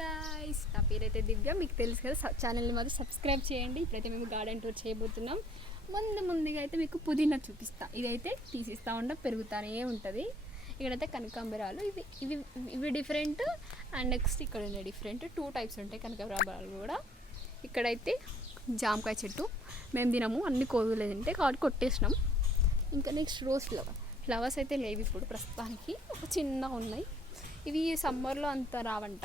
Guys, నా పేరైతే దివ్య. మీకు తెలుసు కదా, ఛానల్ని మాత్రం సబ్స్క్రైబ్ చేయండి. ఇప్పుడైతే మేము గార్డెన్ టూర్ చేయబోతున్నాం. ముందుగా అయితే మీకు పుదీనా చూపిస్తా. ఇదైతే తీసిస్తూ ఉంటా, పెరుగుతూనే ఉంటుంది. ఇక్కడైతే కనకాంబరాలు, ఇవి డిఫరెంట్. అండ్ నెక్స్ట్ ఇక్కడ ఉన్నాయి డిఫరెంట్ 2 టైప్స్ ఉంటాయి కనకాంబరాలు కూడా. ఇక్కడైతే జామకాయ చెట్టు, మేము తినము, అన్ని కోతులు తింటే కాబట్టి కొట్టేసినాం. ఇంకా నెక్స్ట్ రోజ్ ఫ్లవర్స్ అయితే లేవు ఇప్పుడు ప్రస్తుతానికి, ఒక చిన్నగా ఉన్నాయి. ఇవి సమ్మర్లో అంత రావంట,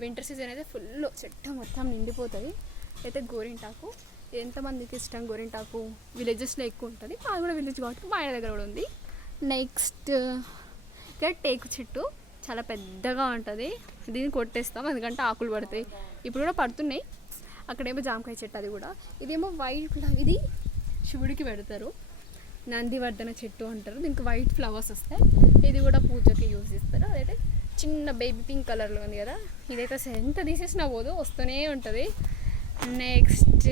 వింటర్ సీజన్ అయితే ఫుల్ చెట్టు మొత్తం నిండిపోతుంది. అయితే గోరింటాకు, ఎంతమందికి ఇష్టం గోరింటాకు, విలేజెస్లో ఎక్కువ ఉంటుంది. అది కూడా విలేజ్ కాబట్టి మా ఆయన దగ్గర కూడా ఉంది. నెక్స్ట్ ఇక్కడ టేకు చెట్టు చాలా పెద్దగా ఉంటుంది, దీన్ని కొట్టేస్తాం ఎందుకంటే ఆకులు పడతాయి. ఇప్పుడు కూడా పడుతున్నాయి. అక్కడేమో జామకాయ చెట్టు, అది కూడా. ఇదేమో వైట్, ఇది శివుడికి పెడతారు, నందివర్ధన చెట్టు అంటారు. దీనికి వైట్ ఫ్లవర్స్ వస్తాయి. ఇది కూడా పూజకి యూజ్ చేస్తారు. అదైతే చిన్న బేబీ పింక్ కలర్లో ఉంది కదా, ఇదైతే ఎంత తీసేసినా పోదు, వస్తూనే ఉంటుంది. నెక్స్ట్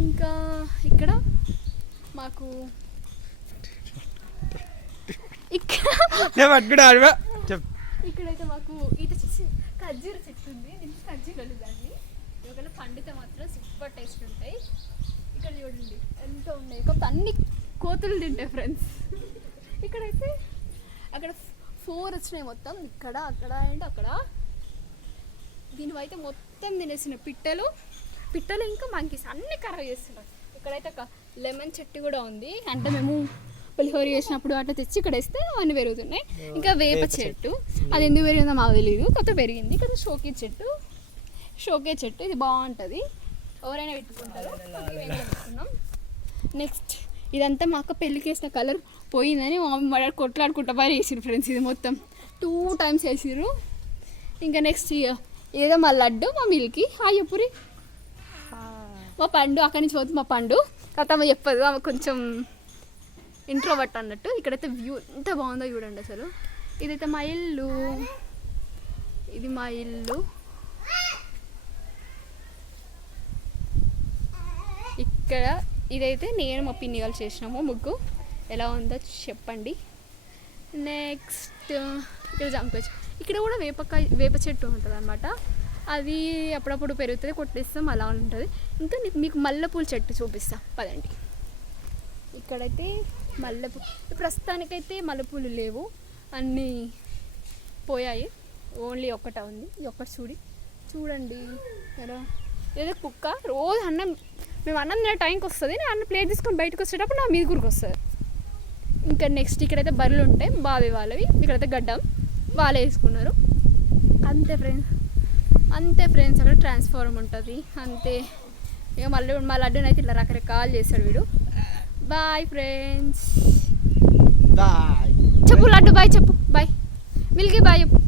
ఇంకా ఇక్కడ మాకు ఇక్కడైతే మాకు ఈత ఖర్జూర చెట్టు ఉంది. దీనికి ఖర్జూరాలు దాన్ని ఒకవేళ పండితే మాత్రం సూపర్ టేస్ట్ ఉంటాయి. ఇక్కడ చూడండి ఎంత ఉన్నాయి, కాకపోతే అన్ని కోతులు తింటాయి ఫ్రెండ్స్. ఇక్కడైతే అక్కడ 4 వచ్చినాయి మొత్తం, ఇక్కడ అక్కడ అండ్ అక్కడ. దీనివైతే మొత్తం తినేసిన పిట్టలు ఇంకా మంకీస్ అన్ని ఖరాబ్ చేస్తున్నారు. ఇక్కడైతే ఒక లెమన్ చెట్టు కూడా ఉంది, అంటే మేము పులిహోర చేసినప్పుడు అట్లా తెచ్చి ఇక్కడ వేస్తే అవన్నీ పెరుగుతున్నాయి. ఇంకా వేప చెట్టు, అది ఎందుకు పెరిగిందో మాకు తెలియదు, కొత్త పెరిగింది. కదా షోకే చెట్టు, ఇది బాగుంటుంది, ఎవరైనా పెట్టుకుంటారు. పెట్టుకున్నాం. నెక్స్ట్ ఇదంతా మా అక్క పెళ్ళికి వేసిన కలర్ పోయిందని మా మమ్మీ మా డాడీ కొట్లాడుకుంటా బాగా వేసిరు ఫ్రెండ్స్. ఇది మొత్తం 2 టైమ్స్ వేసిరు. ఇంకా నెక్స్ట్ ఏదో మా లడ్డు, మా మిల్కి చెప్పురి, మా పండు అక్కడి నుంచి పోతుంది. మా పండు కథ అమ్మ చెప్పదు, ఆమె కొంచెం ఇంట్రోవర్ట్ అన్నట్టు. ఇక్కడైతే వ్యూ ఎంత బాగుందో చూడండి అసలు. ఇదైతే మా ఇల్లు, ఇది మా ఇల్లు. ఇక్కడ ఇదైతే నేను మా పిన్ని కలిసి చేసినాము ముగ్గు. ఎలా ఉందో చెప్పండి. నెక్స్ట్ ఇక్కడ జామకాయ, ఇక్కడ కూడా వేప చెట్టు ఉంటుంది అనమాట. అది అప్పుడప్పుడు పెరుగుతుంది, కొట్టేస్తాం, అలా ఉంటుంది. ఇంకా మీకు మల్లెపూల చెట్టు చూపిస్తా పదండి. ఇక్కడైతే మల్లెపూ, ప్రస్తుతానికైతే మల్లెపూలు లేవు, అన్నీ పోయాయి. ఓన్లీ ఒక్కటే ఉంది. ఇది ఒక్కటి చూడండి ఎలా. ఏదో కుక్క రోజు మేము అన్నం తినే టైంకి వస్తుంది, నేను అన్న ప్లేట్ తీసుకొని బయటకు వచ్చేటప్పుడు నా మీద గురికి వస్తుంది. ఇంకా నెక్స్ట్ ఇక్కడైతే బర్రెలు ఉంటాయి, బావి వాళ్ళవి. ఇక్కడైతే గడ్డం వాళ్ళే వేసుకున్నారు. అంతే ఫ్రెండ్స్ అక్కడ ట్రాన్స్ఫార్మర్ ఉంటుంది అంతే. ఇక మా లడ్డునైతే ఇట్లా రకరకాలు చేస్తాడు వీడు. బాయ్ ఫ్రెండ్స్, బాయ్ చెప్పు లడ్డు, బాయ్ చెప్పు, బాయ్ మిల్కీ, బాయ్ చెప్పు.